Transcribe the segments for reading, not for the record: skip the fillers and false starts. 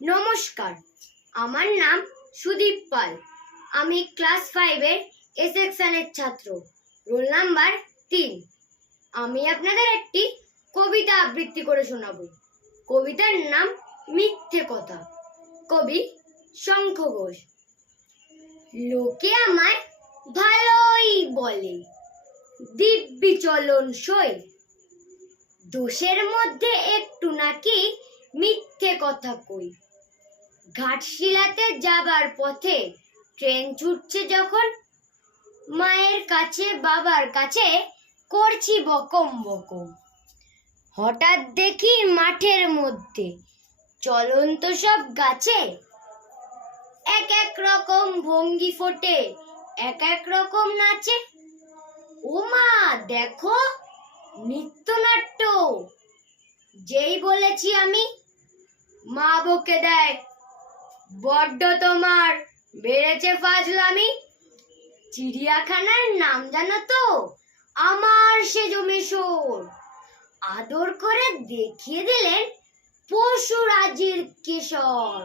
নমস্কার, আমার নাম সুদীপ পাল। আমি ক্লাস 5-এর এ সেকশনের ছাত্র, রোল নাম্বার 3। আমি আপনাদের একটি কবিতা আবৃত্তি করে শোনাবো। কবিতার নাম মিথ্যে কথা। কবি শঙ্খ ঘোষ। লোকে আমায় ভালোই বলে, দিব্যি চলন সই, দোষের মধ্যে একটু নাকি মিথ্যে কথা কই। ঘাটশিলাতে যাবার পথে ট্রেন ছুটছে যখন, মায়ের কাছে বাবার কাছে করছি বকম বকম। হঠাৎ দেখি মাঠের মধ্যে চলন্ত সব গাছে এক এক রকম ভঙ্গি ফোটে, এক এক রকম নাচে। ও মা দেখো, নৃত্যনাট্য। যেই বলেছি আমি, মা বকে দেয়, বড্ড তোমার বেড়েছে ফাজলামি। চিড়িয়াখানার নাম জানো তো? আমার সেজো মেশোর। আদর করে দেখিয়ে দিলেন পশুরাজির কেশর।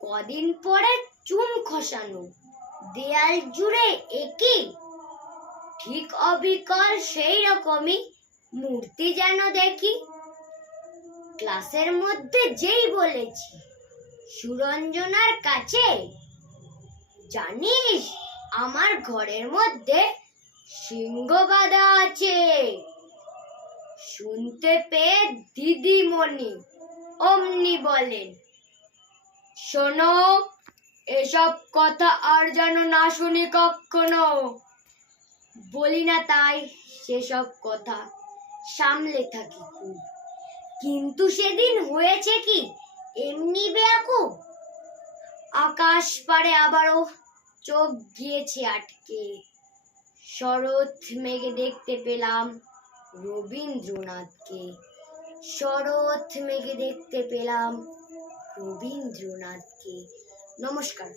কদিন পরে চুন খসানো দেয়াল জুড়ে একই, ঠিক অবিকল সেই রকমই মূর্তি যেন দেখি। ক্লাসের মধ্যে যেই বলেছি সুরঞ্জনার কাছে, জানিস আমার ঘরের মধ্যে সিংহ বাঁধা আছে। শুনতে পেয়ে দিদিমণি অমনি বলেন, শোনো, এসব কথা আর যেন না শুনি কখনো। বলি না তাই সেসব কথা, সামলে থাকি খুব। কিন্তু সেদিন হয়েছে কি এমনি বেয়াকুব, আকাশ পারে আবারও চোখ গিয়েছে আটকে। শরৎ মেঘে দেখতে পেলাম রবীন্দ্রনাথকে। শরৎ মেঘে দেখতে পেলাম রবীন্দ্রনাথকে। নমস্কার।